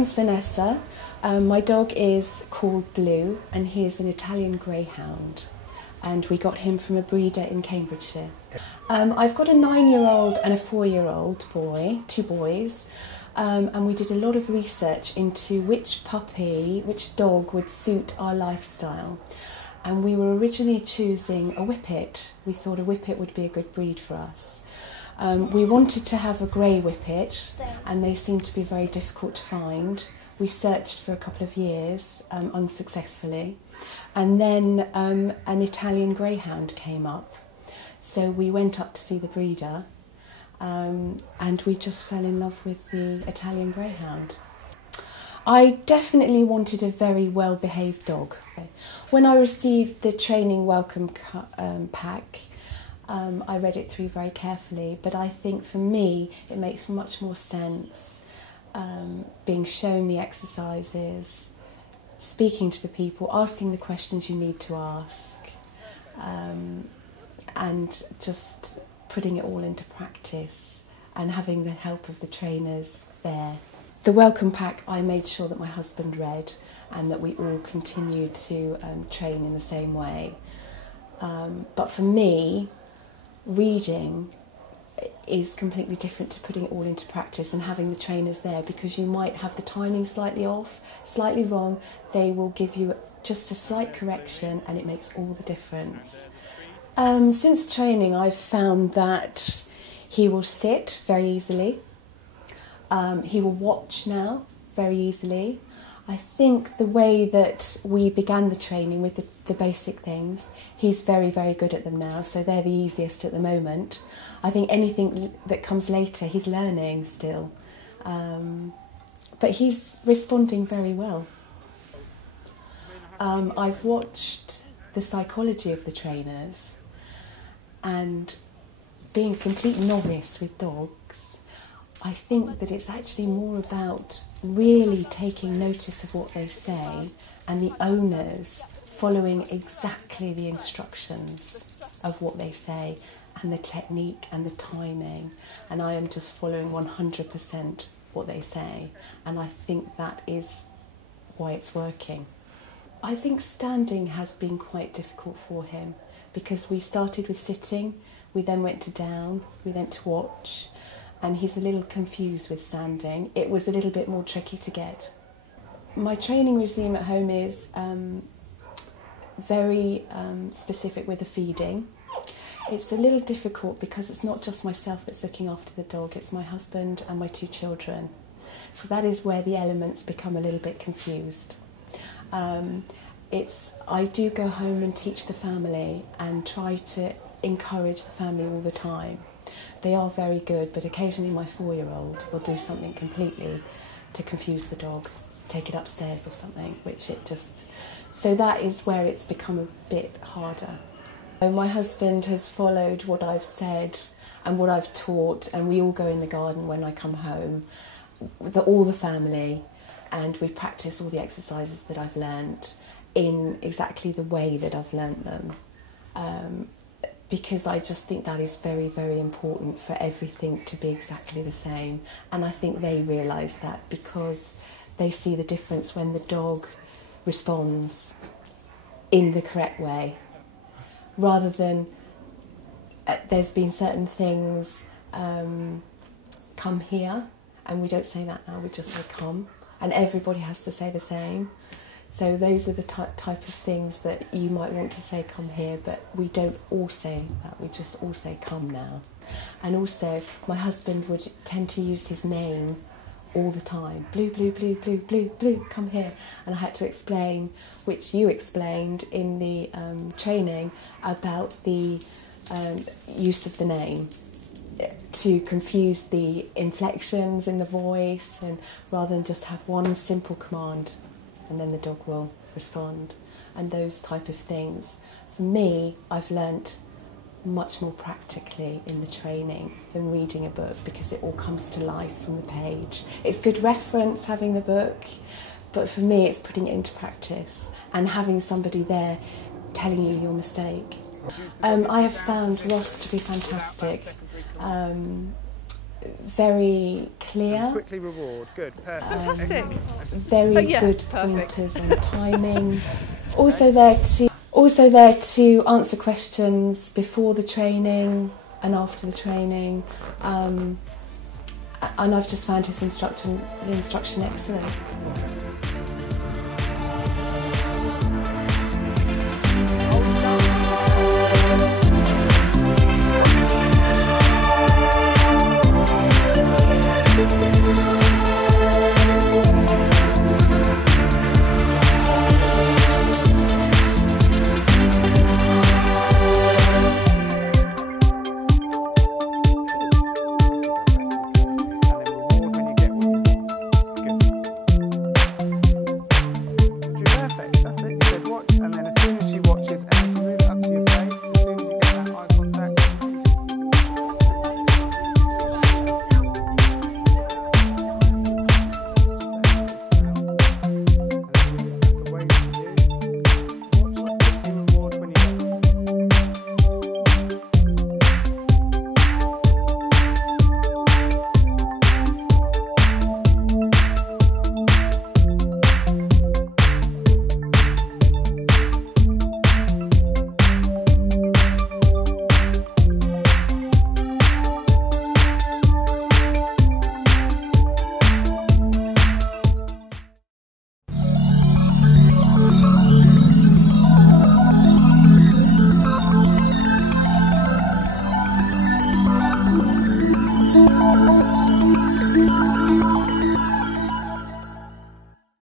name's Vanessa. My dog is called Blue and he is an Italian greyhound, and we got him from a breeder in Cambridgeshire. I've got a 9-year-old and a 4-year-old boy, 2 boys, and we did a lot of research into which dog would suit our lifestyle. And we were originally choosing a Whippet. We thought a Whippet would be a good breed for us. We wanted to have a grey Whippet, and they seemed to be very difficult to find. We searched for a couple of years, unsuccessfully, and then an Italian greyhound came up. So we went up to see the breeder, and we just fell in love with the Italian greyhound. I definitely wanted a very well-behaved dog. When I received the training welcome pack, I read it through very carefully, but I think for me it makes much more sense being shown the exercises, speaking to the people, asking the questions you need to ask, and just putting it all into practice and having the help of the trainers there. The welcome pack I made sure that my husband read and that we all continued to train in the same way. But for me, reading is completely different to putting it all into practice and having the trainers there, because you might have the timing slightly off, slightly wrong. They will give you just a slight correction and it makes all the difference. Since training, I've found that he will sit very easily. He will watch now very easily. I think the way that we began the training with the basic things, he's very, very good at them now, so they're the easiest at the moment. I think anything that comes later, he's learning still. But he's responding very well. I've watched the psychology of the trainers, and being a complete novice with dogs, I think that it's actually more about really taking notice of what they say and the owners following exactly the instructions of what they say and the technique and the timing. And I am just following 100% what they say, and I think that is why it's working. I think standing has been quite difficult for him, because we started with sitting, we then went to down, we went to watch, and he's a little confused with standing. It was a little bit more tricky to get. My training regime at home is very specific with the feeding. It's a little difficult because it's not just myself that's looking after the dog, it's my husband and my 2 children. So that is where the elements become a little bit confused. I do go home and teach the family and try to encourage the family all the time. They are very good, but occasionally my 4-year-old will do something completely to confuse the dog, take it upstairs or something, so that is where it's become a bit harder. My husband has followed what I've said and what I've taught, and we all go in the garden when I come home, all the family, and we practice all the exercises that I've learnt in exactly the way that I've learnt them. Because I just think that is very, very important for everything to be exactly the same. And I think they realise that because they see the difference when the dog responds in the correct way, rather than there's been certain things, come here, and we don't say that now, we just say come, and everybody has to say the same. So those are the type of things that you might want to say come here, but we don't all say that, we just all say come now. And also my husband would tend to use his name all the time. Blue, blue, blue, blue, blue, blue, come here. And I had to explain, which you explained in the training, about the use of the name to confuse the inflections in the voice, and rather than just have one simple command and then the dog will respond, and those type of things. For me, I've learnt much more practically in the training than reading a book, because it all comes to life from the page. It's good reference having the book, but for me it's putting it into practice and having somebody there telling you your mistake. I have found Ross to be fantastic. very clear. And quickly reward. Good. Perfect. Fantastic. Very Yeah, good perfect. pointers on timing. Also there to answer questions before the training and after the training. And I've just found his instruction excellent. That's it. You said watch, and then as soon as she watches